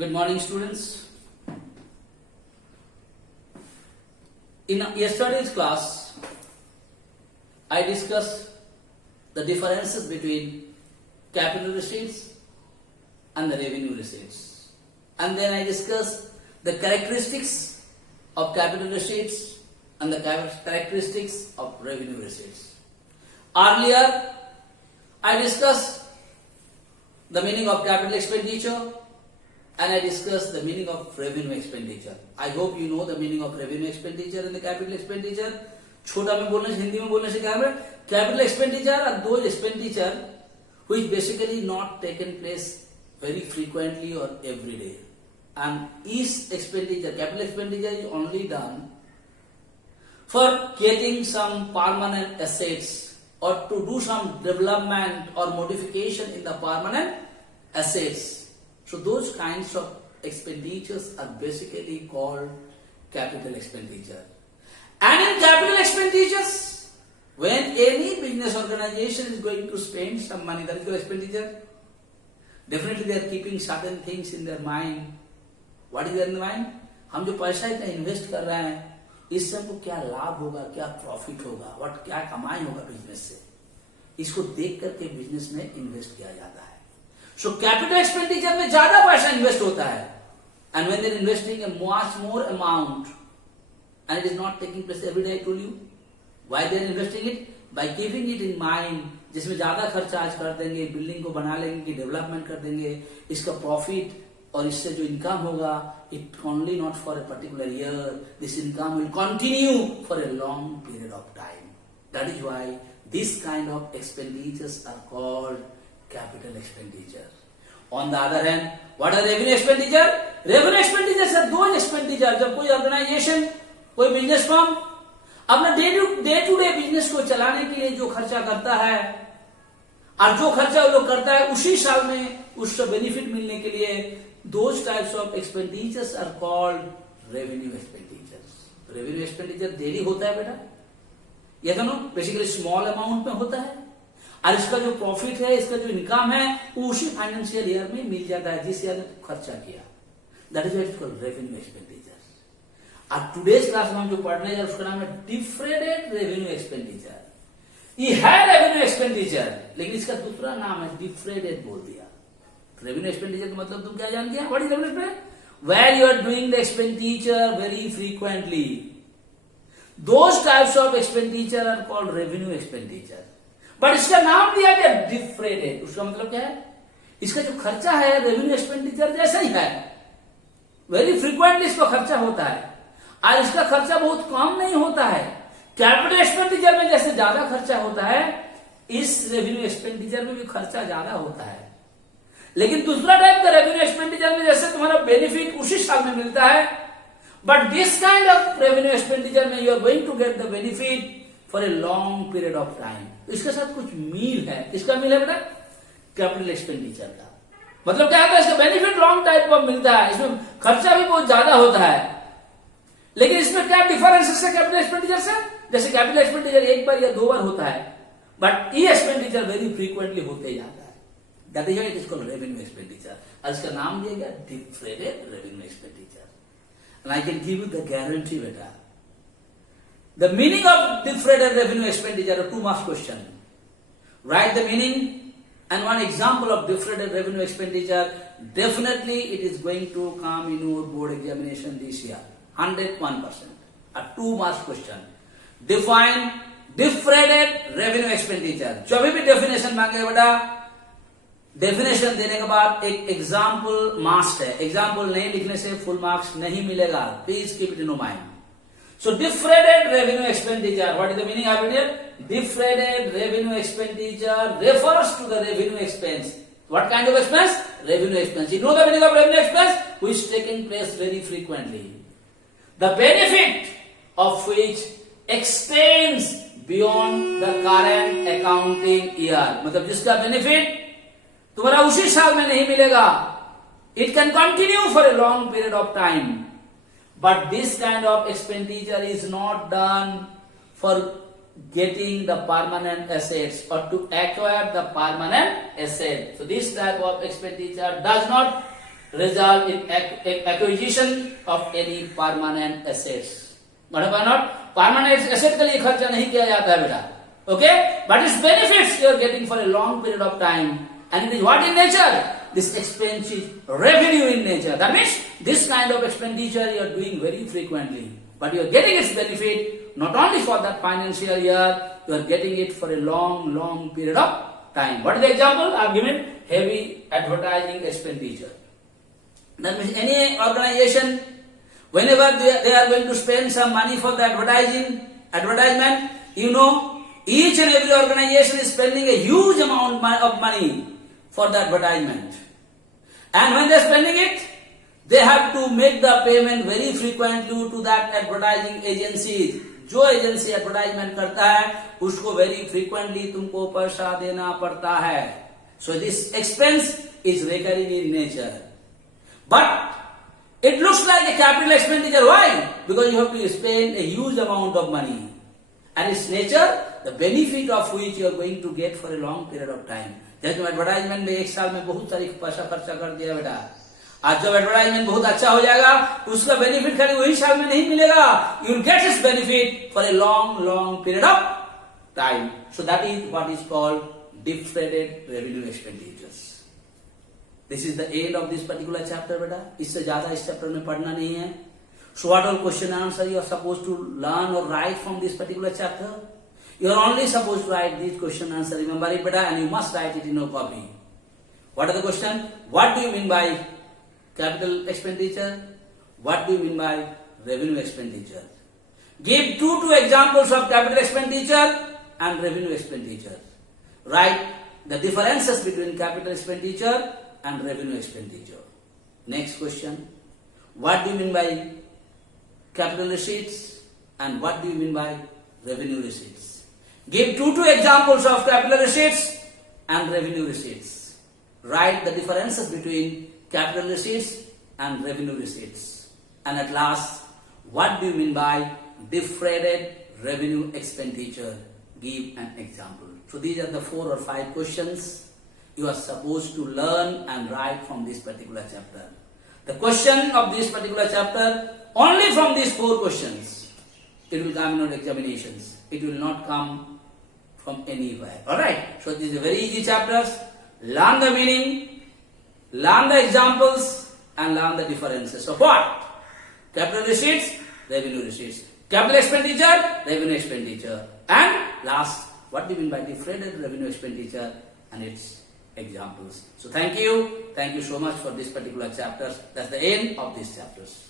Good morning, students. In yesterday's class, I discussed the differences between capital receipts and the revenue receipts. And then I discussed the characteristics of capital receipts and the characteristics of revenue receipts. Earlier, I discussed the meaning of capital expenditure and I discussed the meaning of revenue expenditure. I hope you know the meaning of revenue expenditure and the capital expenditure. छोटा में बोलने से हिंदी में बोलने से क्या है? Capital expenditure are those expenditure which basically not taken place very frequently or every day. And each expenditure, capital expenditure is only done for getting some permanent assets or to do some development or modification in the permanent assets. So those kinds of expenditures are basically called capital expenditure. And in capital expenditures, when any business organization is going to spend some money, that is your expenditure, definitely they are keeping certain things in their mind. What is there in the mind? हम जो पैसा इतना invest कर रहे हैं, इससे हमको क्या लाभ होगा, क्या प्रॉफिट होगा, क्या कमाई होगा बिजनेस से, इसको देख करके बिजनेस में इन्वेस्ट किया जाता है. So capital expenditure में ज्यादा पैसा इन्वेस्ट होता है, and when they are investing a much more amount, and it is not taking place every day, I told you why they are investing it, by keeping it in mind, जिसमें ज्यादा खर्चा आज कर देंगे, building को बना लेंगे, कि डेवलपमेंट कर देंगे, इसका प्रॉफिट और इससे जो इनकम होगा, it only not for a particular year, this income will continue for a long period of time. That is why this kind of expenditures are called capital expenditure. On the other hand, what are revenue expenditure? Revenue expenditures are those expenditure जब कोई organization, कोई business firm अपना day to day business को चलाने के लिए जो खर्चा करता है, और जो खर्चा वो लोग करता है उसी साल में उससे बेनिफिट मिलने के लिए, those types of expenditures are called revenue expenditures. Revenue expenditure daily होता है बेटा, ये तो नो बेसिकली स्मॉल अमाउंट में होता है, और इसका जो प्रॉफिट है, इसका जो इनकम है, वो उसी फाइनेंशियल ईयर में मिल जाता है जिस ईयर में खर्चा किया. That is what is called revenue expenditure. और टुडेज क्लास में हम जो पढ़ने जा रहे हैं उसका नाम है डिफरेंट रेवेन्यू एक्सपेंडिचर. ये है रेवेन्यू एक्सपेंडिचर, लेकिन इसका दूसरा नाम है डिफरेंट बोल दिया. रेवेन्यू एक्सपेंडिचर का मतलब तुम क्या जान गया? What is revenue expenditure? Where you are doing the expenditure very frequently, those types of expenditure are called revenue expenditure. But इसका नाम दिया गया डिफरेंट. उसका मतलब क्या है? इसका जो खर्चा है रेवेन्यू एक्सपेंडिचर जैसा ही है, वेरी फ्रीक्वेंटली इसका खर्चा होता है, और इसका खर्चा बहुत कम नहीं होता है. कैपिटल एक्सपेंडिचर में जैसे ज्यादा खर्चा होता है, इस रेवेन्यू एक्सपेंडिचर में भी खर्चा ज्यादा होता है. लेकिन दूसरा टाइप का रेवेन्यू एक्सपेंडिचर में जैसे तुम्हारा बेनिफिट उसी साल में मिलता है, but this kind of revenue expenditure में you are going to get the benefit for a long period of time. इसके साथ कुछ मील है. किसका मील है बेटा? कैपिटल एक्सपेंडिचर का. मतलब क्या होता है? इसका बेनिफिट लॉन्ग टाइम पर मिलता है, इसमें खर्चा भी बहुत ज्यादा होता है, लेकिन इसमें क्या डिफरेंस है कैपिटल एक्सपेंडिचर से? जैसे कैपिटल एक्सपेंडिचर एक बार या दो बार होता है, but E expenditure very frequently होते जाता है. That is why it is called revenue expenditure. और इसका नाम दिया गया different revenue expenditure. And I can give you the guarantee बेटा, the meaning of different revenue expenditure are 2 marks question. Write the meaning and one example of different revenue expenditure. Definitely it is going to come in your board examination this year. 101%. A 2 marks question. Define different revenue expenditure. जो भी definition मांगे बेटा, definition देने के बाद एक example must है. example नहीं लिखने से full marks नहीं मिलेगा. Please keep it in your mind. So different revenue expenditure, what is the meaning of it here? Different revenue expenditure refers to the revenue expense. What kind of expense? Revenue expense. You know the meaning of revenue expense? Which is taking place very frequently. The benefit of which extends beyond the current accounting year. मतलब जिसका benefit तुम्हारा उसी साल में नहीं मिलेगा. It can continue for a long period of time. But this kind of expenditure is not done for getting the permanent assets or to acquire the permanent asset. So this type of expenditure does not result in acquisition of any permanent assets. But why not? Permanent asset के लिए खर्चा नहीं किया जाता है बेटा. Okay? But its benefits you are getting for a long period of time. And it is what in nature? This expense is revenue in nature. That means this kind of expenditure you are doing very frequently. But you are getting its benefit not only for that financial year, you are getting it for a long, long period of time. What is the example? I have given heavy advertising expenditure. That means any organization, whenever they are going to spend some money for the advertisement, you know, each and every organization is spending a huge amount of money for the advertisement. And when they are spending it, they have to make the payment very frequently to that advertising agency. जो agency advertisement करता है उसको very frequently तुमको पैसा देना पड़ता है. So this expense is recurring in nature, but it looks like a capital expenditure. Why? Because you have to spend a huge amount of money and its nature the benefit of which you are going to get for a long period of time. जैसे तुम advertisement में एक साल में बहुत सारी पैसा खर्चा कर दिया बेटा, आज जब एडवर्टाइजमेंट बहुत अच्छा हो जाएगा उसका बेनिफिट खाली वही साल में नहीं मिलेगा. You will get its benefit for a long long period of time. So that is what is called different revenue expenditures. This is the end of this particular chapter बेटा. इससे ज्यादा इस चैप्टर में पढ़ना नहीं है. So what all question answer you are suppose to learn और write from this particular chapter? You are only supposed to write these question answer. Remember it better, and you must write it in your copy. What are the question? What do you mean by capital expenditure? What do you mean by revenue expenditure? Give two examples of capital expenditure and revenue expenditure. Write the differences between capital expenditure and revenue expenditure. Next question. What do you mean by capital receipts and what do you mean by revenue receipts? Give two examples of capital receipts and revenue receipts. Write the differences between capital receipts and revenue receipts. And at last, what do you mean by defrauded revenue expenditure? Give an example. So these are the 4 or 5 questions you are supposed to learn and write from this particular chapter. The question of this particular chapter, only from these 4 questions, it will come in your examinations. It will not come from anywhere. Alright? So this is a very easy chapters. Learn the meaning, learn the examples, and learn the differences. So what? Capital receipts, revenue receipts. Capital expenditure, revenue expenditure. And last, what do you mean by defrauded revenue expenditure and its examples. So thank you so much for this particular chapters. That's the end of these chapters.